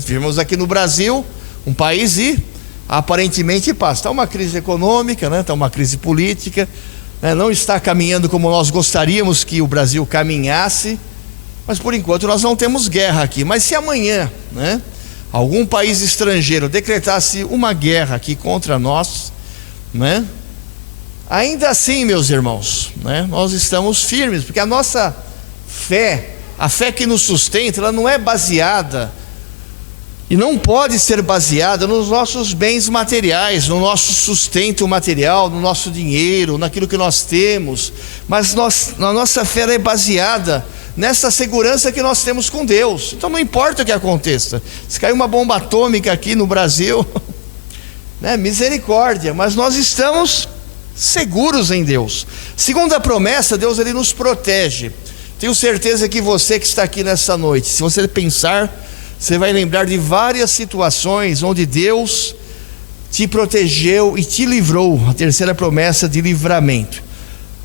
Vivemos aqui no Brasil, um país e aparentemente paz. Está uma crise econômica, né? Está uma crise política, né? Não está caminhando como nós gostaríamos que o Brasil caminhasse, mas por enquanto nós não temos guerra aqui. Mas se amanhã, né, algum país estrangeiro decretasse uma guerra aqui contra nós, né, ainda assim, meus irmãos, né, nós estamos firmes, porque a nossa fé, a fé que nos sustenta, ela não é baseada e não pode ser baseada nos nossos bens materiais, no nosso sustento material, no nosso dinheiro, naquilo que nós temos, mas a nossa fé é baseada nessa segurança que nós temos com Deus. Então não importa o que aconteça, se cair uma bomba atômica aqui no Brasil, né, misericórdia, mas nós estamos seguros em Deus. Segundo a promessa, Deus ele nos protege. Tenho certeza que você que está aqui nessa noite, se você pensar, você vai lembrar de várias situações onde Deus te protegeu e te livrou. A terceira promessa de livramento.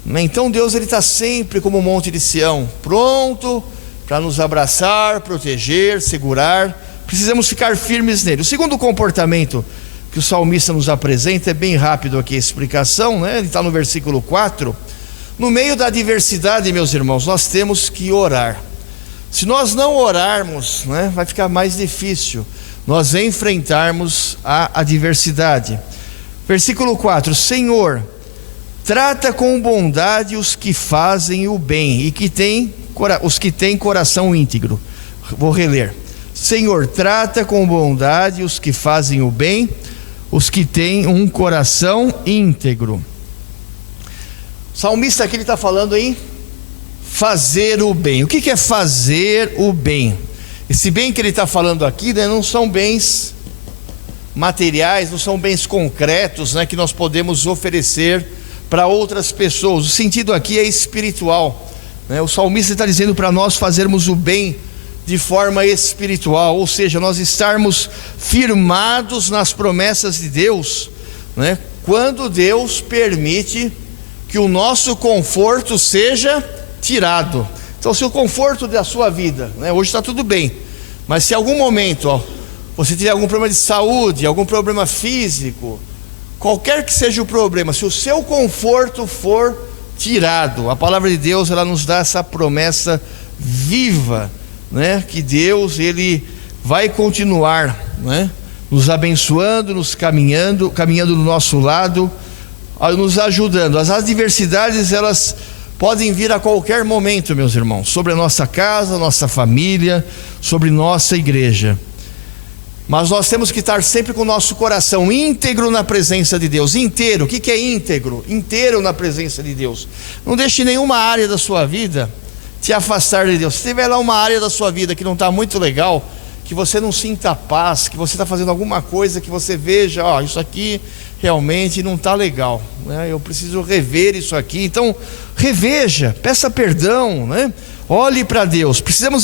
Então Deus ele está sempre como o monte de Sião, pronto para nos abraçar, proteger, segurar. Precisamos ficar firmes nele. O segundo comportamento que o salmista nos apresenta, é bem rápido aqui a explicação, né? Ele está no versículo 4. No meio da adversidade, meus irmãos, nós temos que orar. Se nós não orarmos, né, vai ficar mais difícil nós enfrentarmos a adversidade. Versículo 4: Senhor, trata com bondade os que fazem o bem e os que têm coração íntegro. Vou reler. Senhor, trata com bondade os que fazem o bem, os que têm um coração íntegro. O salmista aqui está falando em fazer o bem. O que é fazer o bem? Esse bem que ele está falando aqui, né, não são bens materiais, não são bens concretos, né, que nós podemos oferecer para outras pessoas. O sentido aqui é espiritual, né? O salmista está dizendo para nós fazermos o bem de forma espiritual, ou seja, nós estarmos firmados nas promessas de Deus, né? Quando Deus permite que o nosso conforto seja tirado. Então, se o conforto da sua vida, né, hoje está tudo bem, mas se em algum momento você tiver algum problema de saúde, algum problema físico, qualquer que seja o problema, se o seu conforto for tirado, a palavra de Deus ela nos dá essa promessa viva, né, que Deus ele vai continuar, né, nos abençoando, nos caminhando do nosso lado, nos ajudando. As adversidades elas podem vir a qualquer momento, meus irmãos, sobre a nossa casa, nossa família, sobre nossa igreja. Mas nós temos que estar sempre com o nosso coração íntegro na presença de Deus. Inteiro, o que é íntegro? Inteiro na presença de Deus. Não deixe nenhuma área da sua vida te afastar de Deus. Se tiver lá uma área da sua vida que não está muito legal, que você não sinta paz, que você está fazendo alguma coisa que você veja, isso aqui realmente não está legal, né? Eu preciso rever isso aqui. Então reveja, peça perdão, né? Olhe para Deus. Precisamos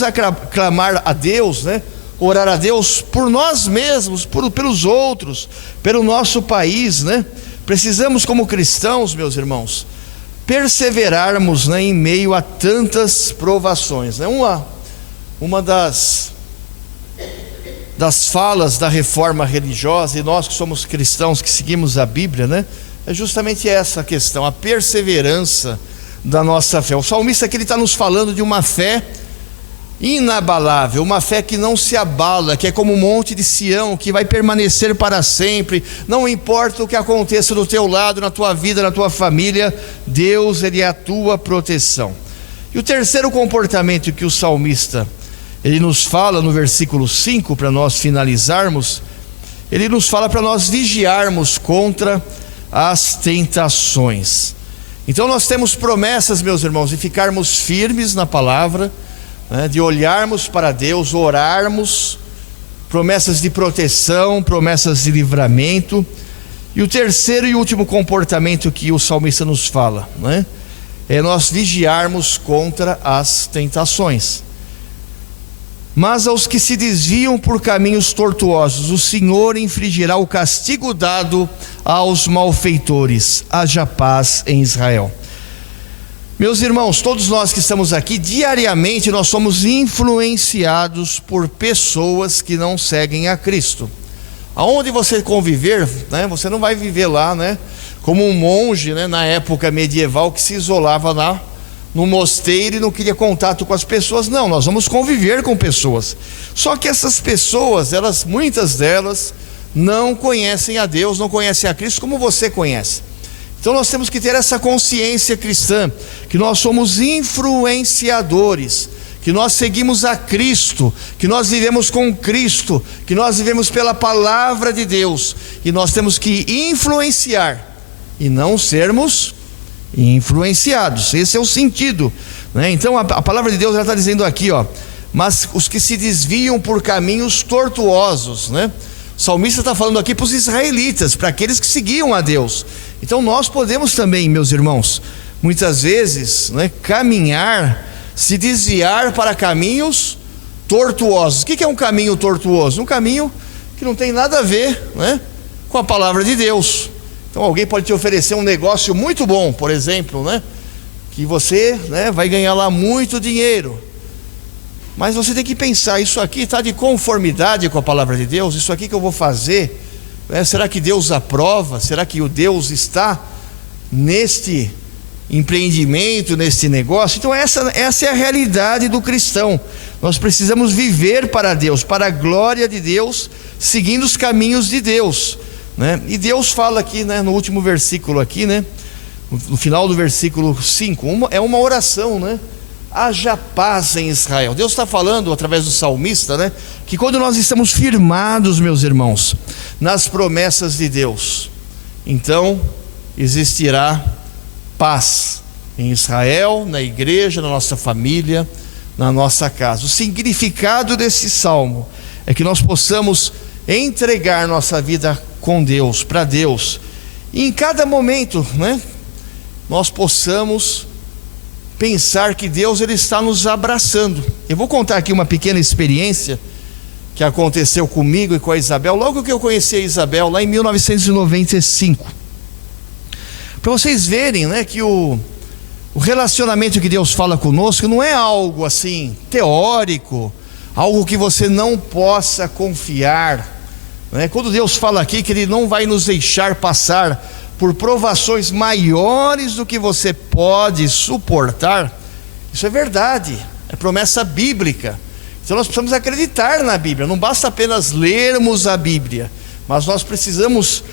clamar a Deus, né? Orar a Deus por nós mesmos, pelos outros, pelo nosso país, né? Precisamos, como cristãos, meus irmãos, perseverarmos, né, em meio a tantas provações, né? Uma das falas da reforma religiosa, e nós que somos cristãos, que seguimos a Bíblia, né, é justamente essa questão, a perseverança da nossa fé. O salmista aqui ele está nos falando de uma fé inabalável, uma fé que não se abala, que é como um monte de Sião, que vai permanecer para sempre. Não importa o que aconteça do teu lado, na tua vida, na tua família, Deus ele é a tua proteção. E o terceiro comportamento que o salmista ele nos fala no versículo 5, para nós finalizarmos, ele nos fala para nós vigiarmos contra as tentações. Então nós temos promessas, meus irmãos, de ficarmos firmes na palavra, né, de olharmos para Deus, orarmos, promessas de proteção, promessas de livramento. E o terceiro e último comportamento que o salmista nos fala, né, é nós vigiarmos contra as tentações. Mas aos que se desviam por caminhos tortuosos, o Senhor infligirá o castigo dado aos malfeitores. Haja paz em Israel. Meus irmãos, todos nós que estamos aqui, diariamente nós somos influenciados por pessoas que não seguem a Cristo. Aonde você conviver, né, você não vai viver lá, né, como um monge, né, na época medieval, que se isolava lá no mosteiro e não queria contato com as pessoas. Não, nós vamos conviver com pessoas. Só que essas pessoas, muitas delas não conhecem a Deus, não conhecem a Cristo como você conhece. Então nós temos que ter essa consciência cristã, que nós somos influenciadores, que nós seguimos a Cristo, que nós vivemos com Cristo, que nós vivemos pela palavra de Deus, e nós temos que influenciar e não sermos influenciados. Esse é o sentido né? Então a palavra de Deus está dizendo aqui, ó, mas os que se desviam por caminhos tortuosos, né? O salmista está falando aqui para os israelitas, para aqueles que seguiam a Deus. Então nós podemos também, meus irmãos, muitas vezes, né, caminhar, se desviar para caminhos tortuosos. O que é um caminho tortuoso? Um caminho que não tem nada a ver, né, com a palavra de Deus. Então alguém pode te oferecer um negócio muito bom, por exemplo, né, que você, né, vai ganhar lá muito dinheiro. Mas você tem que pensar, isso aqui está de conformidade com a palavra de Deus? Isso aqui que eu vou fazer, né, será que Deus aprova? Será que o Deus está neste empreendimento, neste negócio? Então essa é a realidade do cristão. Nós precisamos viver para Deus, para a glória de Deus, seguindo os caminhos de Deus, né? E Deus fala aqui, né, no último versículo aqui, né, no final do versículo 5, é uma oração, né? Haja paz em Israel. Deus está falando através do salmista, né, que quando nós estamos firmados, meus irmãos, nas promessas de Deus, então existirá paz em Israel, na igreja, na nossa família, na nossa casa. O significado desse salmo é que nós possamos entregar nossa vida com Deus, para Deus, e em cada momento, né, nós possamos pensar que Deus, ele está nos abraçando. Eu vou contar aqui uma pequena experiência que aconteceu comigo e com a Isabel, logo que eu conheci a Isabel, lá em 1995. Para vocês verem, né, que o relacionamento que Deus fala conosco não é algo assim teórico, algo que você não possa confiar, né? Quando Deus fala aqui que Ele não vai nos deixar passar por provações maiores do que você pode suportar, isso é verdade, é promessa bíblica. Então nós precisamos acreditar na Bíblia, não basta apenas lermos a Bíblia, mas nós precisamos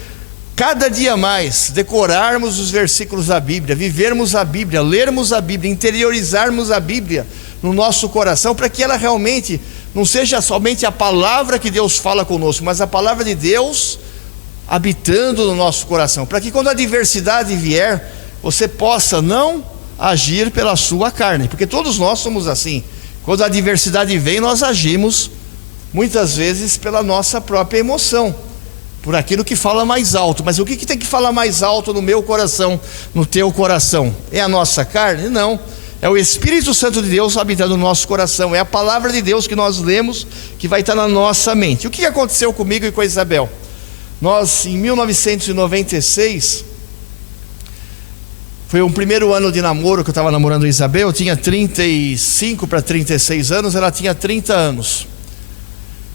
cada dia mais decorarmos os versículos da Bíblia, vivermos a Bíblia, lermos a Bíblia, interiorizarmos a Bíblia no nosso coração, para que ela realmente não seja somente a palavra que Deus fala conosco, mas a palavra de Deus habitando no nosso coração, para que quando a adversidade vier, você possa não agir pela sua carne, porque todos nós somos assim. Quando a adversidade vem, nós agimos muitas vezes pela nossa própria emoção, por aquilo que fala mais alto. Mas o que tem que falar mais alto no meu coração, no teu coração? É a nossa carne? Não, é o Espírito Santo de Deus habitando no nosso coração, é a palavra de Deus que nós lemos, que vai estar na nossa mente. O que aconteceu comigo e com a Isabel? Nós, em 1996, foi o primeiro ano de namoro que eu estava namorando a Isabel. Eu tinha 35 para 36 anos, ela tinha 30 anos.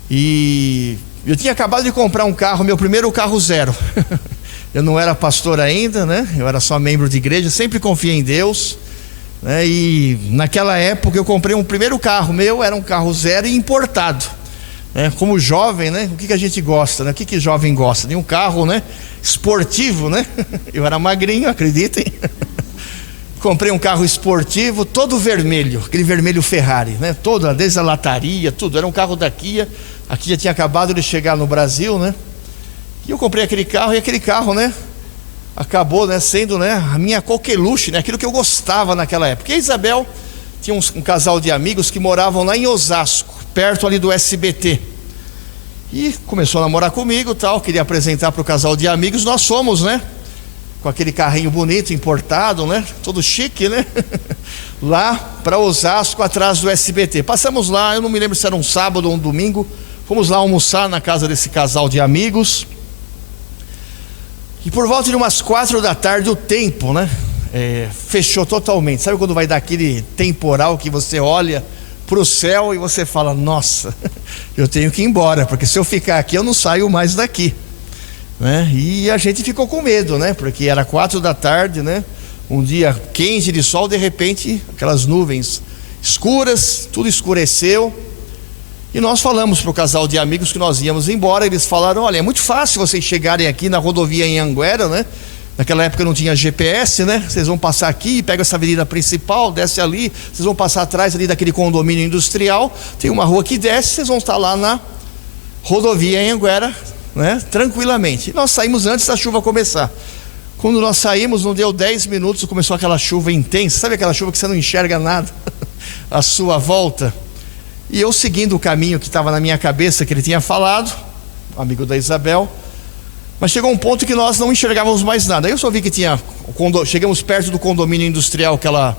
E eu tinha acabado de comprar um carro, meu primeiro carro zero. Eu não era pastor ainda, né? Eu era só membro de igreja, sempre confiei em Deus, né? E naquela época eu comprei um primeiro carro meu, era um carro zero e importado. Como jovem, né? O que a gente gosta, né? O que jovem gosta? De um carro, né, esportivo, né? Eu era magrinho, acreditem. Comprei um carro esportivo, todo vermelho, aquele vermelho Ferrari, né? Toda, desde a lataria, tudo. Era um carro da Kia. A Kia tinha acabado de chegar no Brasil, né? E eu comprei aquele carro, e aquele carro, né, acabou, né, sendo, né, a minha coqueluche, né? Aquilo que eu gostava naquela época. E a Isabel tinha um casal de amigos que moravam lá em Osasco, perto ali do SBT, e começou a namorar comigo, tal, queria apresentar para o casal de amigos. Nós fomos, né, com aquele carrinho bonito, importado, né, todo chique, né, lá para Osasco, atrás do SBT. Passamos lá, eu não me lembro se era um sábado ou um domingo, fomos lá almoçar na casa desse casal de amigos, e por volta de umas 4 da tarde o tempo, né, fechou totalmente. Sabe quando vai dar aquele temporal que você olha para o céu e você fala, nossa, eu tenho que ir embora, porque se eu ficar aqui eu não saio mais daqui, né? E a gente ficou com medo, né? Porque era 4 da tarde, né? Um dia quente de sol, de repente aquelas nuvens escuras, tudo escureceu, e nós falamos para o casal de amigos que nós íamos embora. Eles falaram, olha, é muito fácil vocês chegarem aqui na rodovia em Anguera, né? Naquela época não tinha GPS, né? Vocês vão passar aqui, pega essa avenida principal, desce ali, vocês vão passar atrás ali daquele condomínio industrial, tem uma rua que desce, vocês vão estar lá na rodovia em Anguera, né? Tranquilamente. E nós saímos antes da chuva começar. Quando nós saímos, não deu 10 minutos, começou aquela chuva intensa. Sabe aquela chuva que você não enxerga nada à sua volta? E eu seguindo o caminho que estava na minha cabeça, que ele tinha falado, amigo da Isabel, mas chegou um ponto que nós não enxergávamos mais nada. Aí eu só vi que chegamos perto do condomínio industrial que aquela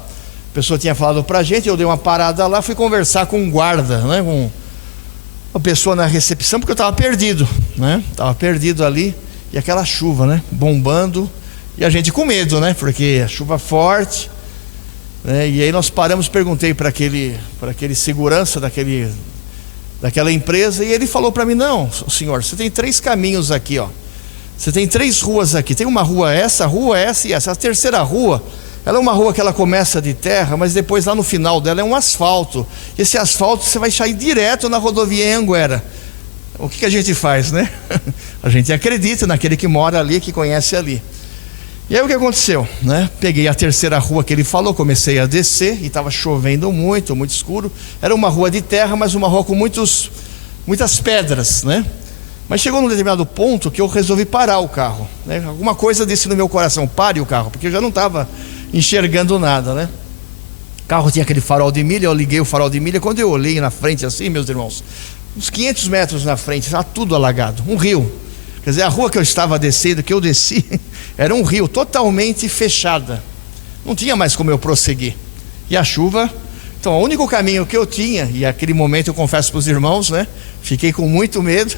pessoa tinha falado pra gente. Eu dei uma parada lá, fui conversar com um guarda, né, com uma pessoa na recepção, porque eu estava perdido, né? Estava perdido ali, e aquela chuva, né, bombando, e a gente com medo, né, porque a chuva forte, né? E aí nós paramos, perguntei para aquele segurança daquela empresa, e ele falou para mim: não, senhor, você tem 3 caminhos aqui, ó. Você tem 3 ruas aqui. Tem uma rua, essa e essa. A terceira rua, ela é uma rua que ela começa de terra, mas depois lá no final dela é um asfalto. Esse asfalto você vai sair direto na rodovia Anhanguera. O que a gente faz, né? A gente acredita naquele que mora ali, que conhece ali. E aí o que aconteceu, né? Peguei a terceira rua que ele falou, comecei a descer, e estava chovendo muito, muito escuro. Era uma rua de terra, mas uma rua com muitas pedras, né? Mas chegou num determinado ponto que eu resolvi parar o carro, né? Alguma coisa disse no meu coração: pare o carro, porque eu já não estava enxergando nada, né? O carro tinha aquele farol de milha, eu liguei o farol de milha. Quando eu olhei na frente assim, meus irmãos, uns 500 metros na frente, estava tudo alagado, um rio. Quer dizer, a rua que eu estava descendo, que eu desci, era um rio totalmente fechada, não tinha mais como eu prosseguir. E a chuva, então o único caminho que eu tinha, e naquele momento eu confesso para os irmãos, né, fiquei com muito medo.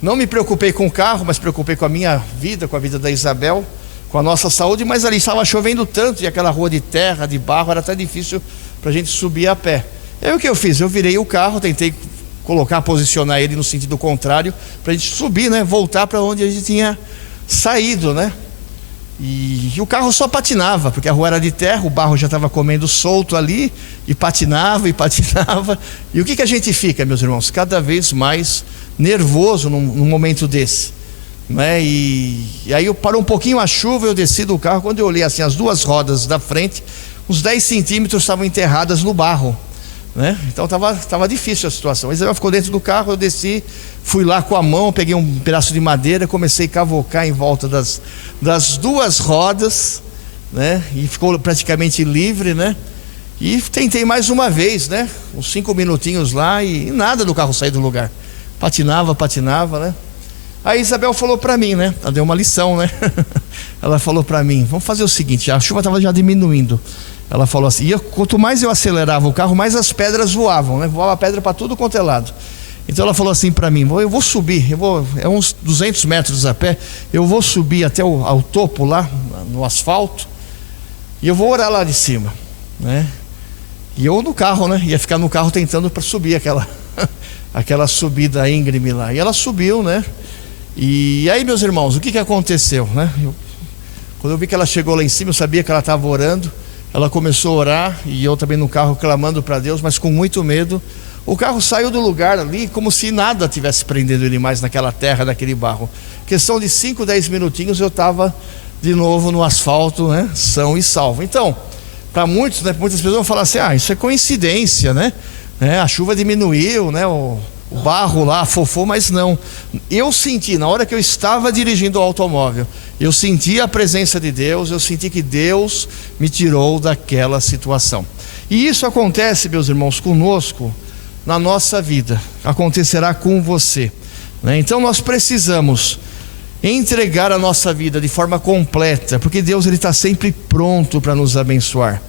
Não me preocupei com o carro, mas preocupei com a minha vida, com a vida da Isabel, com a nossa saúde. Mas ali estava chovendo tanto, e aquela rua de terra, de barro, era até difícil para a gente subir a pé. E aí o que eu fiz? Eu virei o carro, tentei posicionar ele no sentido contrário, para a gente subir, né, voltar para onde a gente tinha saído, né? E o carro só patinava, porque a rua era de terra, o barro já estava comendo solto ali, e patinava. E o que a gente fica, meus irmãos? Cada vez mais nervoso num momento desse, né? E aí eu parou um pouquinho a chuva, eu desci do carro. Quando eu olhei assim, as 2 rodas da frente, uns 10 centímetros estavam enterradas no barro, né? Então estava difícil a situação. A Isabel ficou dentro do carro, eu desci, fui lá com a mão, peguei um pedaço de madeira, comecei a cavocar em volta das 2 rodas, né? E ficou praticamente livre, né? E tentei mais uma vez, né? Uns 5 minutinhos lá, e nada do carro sair do lugar. Patinava, né? Aí Isabel falou para mim, né? Ela deu uma lição, né? Ela falou para mim: vamos fazer o seguinte, a chuva estava já diminuindo. Ela falou assim, e quanto mais eu acelerava o carro, mais as pedras voavam, né? Voava pedra para tudo quanto é lado. Então ela falou assim para mim: eu vou subir, é uns 200 metros a pé, eu vou subir até ao topo lá, no asfalto, e eu vou orar lá de cima, né? E eu no carro, né? Ia ficar no carro tentando para subir aquela subida íngreme lá. E ela subiu, né? E aí, meus irmãos, o que aconteceu, né? Quando eu vi que ela chegou lá em cima, eu sabia que ela estava orando. Ela começou a orar, e eu também no carro clamando para Deus, mas com muito medo. O carro saiu do lugar ali como se nada tivesse prendendo ele mais naquela terra, naquele barro. Questão de 5, 10 minutinhos eu estava de novo no asfalto, né? São e salvo. Então, para muitos, né, muitas pessoas vão falar assim: isso é coincidência, né? A chuva diminuiu, né? O barro lá afofou, mas não. Eu senti, na hora que eu estava dirigindo o automóvel, eu senti a presença de Deus, eu senti que Deus me tirou daquela situação. E isso acontece, meus irmãos, conosco na nossa vida, acontecerá com você, né? Então nós precisamos entregar a nossa vida de forma completa, porque Deus está sempre pronto para nos abençoar.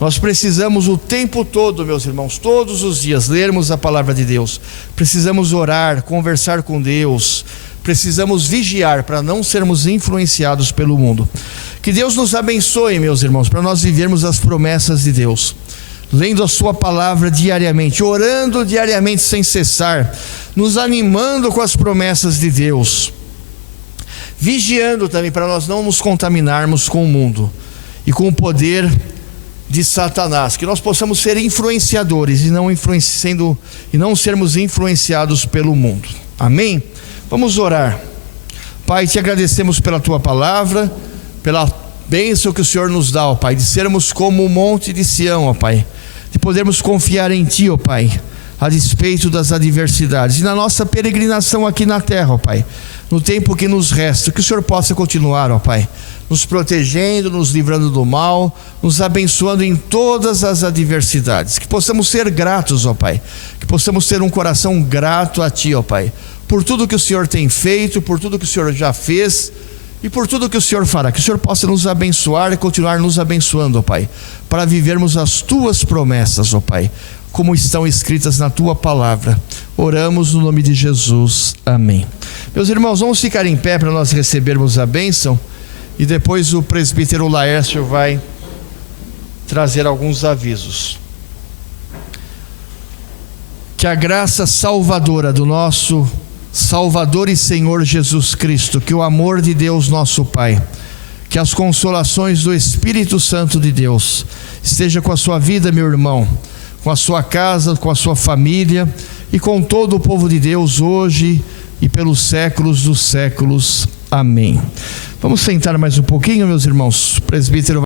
Nós precisamos o tempo todo, meus irmãos, todos os dias, lermos a palavra de Deus. Precisamos orar, conversar com Deus. Precisamos vigiar para não sermos influenciados pelo mundo. Que Deus nos abençoe, meus irmãos, para nós vivermos as promessas de Deus, lendo a sua palavra diariamente, orando diariamente sem cessar, nos animando com as promessas de Deus, vigiando também para nós não nos contaminarmos com o mundo e com o poder de Satanás, que nós possamos ser influenciadores e não sermos influenciados pelo mundo. Amém? Vamos orar. Pai, te agradecemos pela tua palavra, pela bênção que o Senhor nos dá, ó Pai, de sermos como o monte de Sião, ó Pai, de podermos confiar em Ti, ó Pai, a despeito das adversidades, e na nossa peregrinação aqui na terra, ó Pai, no tempo que nos resta, que o Senhor possa continuar, ó Pai, nos protegendo, nos livrando do mal, nos abençoando em todas as adversidades, que possamos ser gratos, ó Pai, que possamos ter um coração grato a Ti, ó Pai, por tudo que o Senhor tem feito, por tudo que o Senhor já fez e por tudo que o Senhor fará, que o Senhor possa nos abençoar e continuar nos abençoando, ó Pai, para vivermos as Tuas promessas, ó Pai, como estão escritas na Tua palavra. Oramos no nome de Jesus, amém. Meus irmãos, vamos ficar em pé para nós recebermos a bênção, e depois o presbítero Laércio vai trazer alguns avisos. Que a graça salvadora do nosso Salvador e Senhor Jesus Cristo, que o amor de Deus nosso Pai, que as consolações do Espírito Santo de Deus esteja com a sua vida, meu irmão, com a sua casa, com a sua família e com todo o povo de Deus hoje e pelos séculos dos séculos. Amém. Vamos sentar mais um pouquinho, meus irmãos. O presbítero